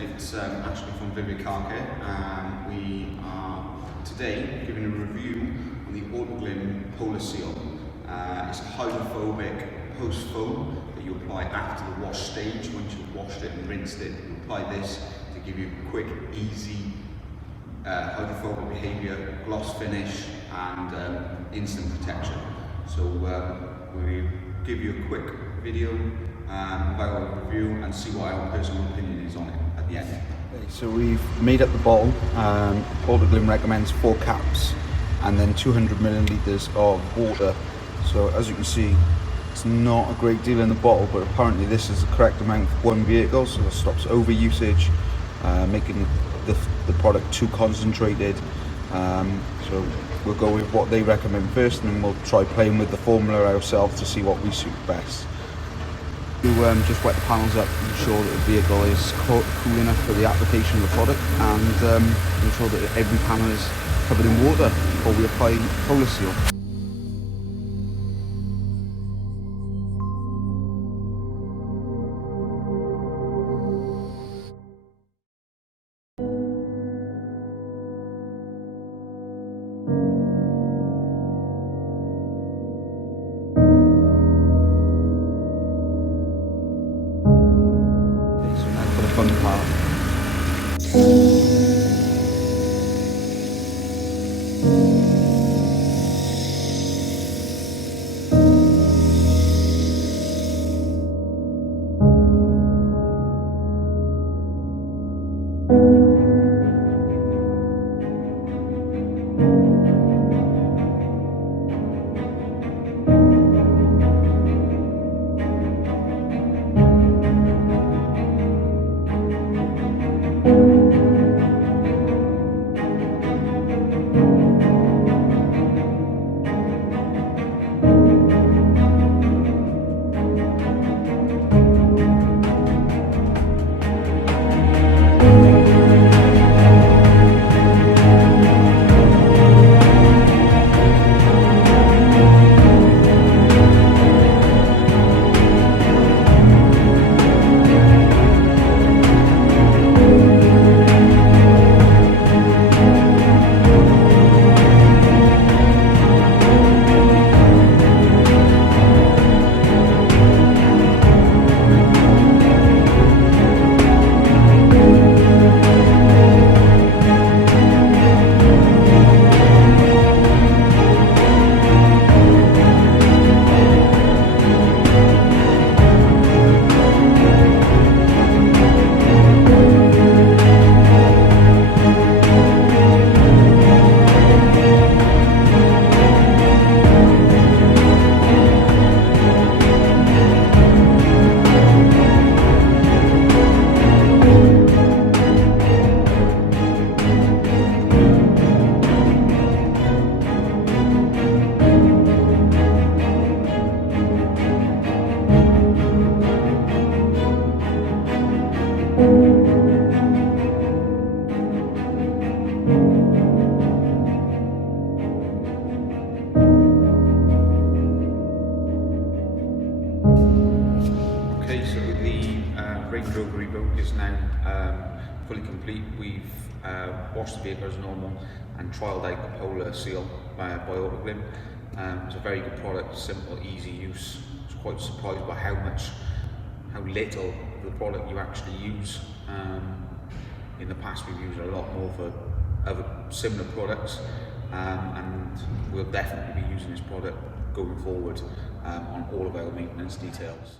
it's Ashley from Vivicarcare. We are today giving a review on the AUTOGLYM Polar Seal. It's a hydrophobic post foam that you apply after the wash stage. Once you've washed it and rinsed it, you apply this to give you quick, easy hydrophobic behaviour, gloss finish and instant protection. So we'll give you a quick video about our review and see what our personal opinion is on it at the end. Okay, so we've made up the bottle. AUTOGLYM recommends 4 caps and then 200 millilitres of water. So as you can see, it's not a great deal in the bottle, but apparently this is the correct amount for one vehicle, so it stops over usage, making the product too concentrated. So we'll go with what they recommend first, and then we'll try playing with the formula ourselves to see what we suit best. You just wet the panels up, ensure that the vehicle is cool enough for the application of the product, and ensure that every panel is covered in water before we apply Polar Seal. Fun part. Okay, so the Range Rover Evoque is now fully complete. We've washed the vehicle as normal and trialled out the Polar Seal by AUTOGLYM. It's a very good product, simple, easy use. I was quite surprised by how little of the product you actually use. In the past we've used a lot more for other similar products, and we'll definitely be using this product going forward on all of our maintenance details.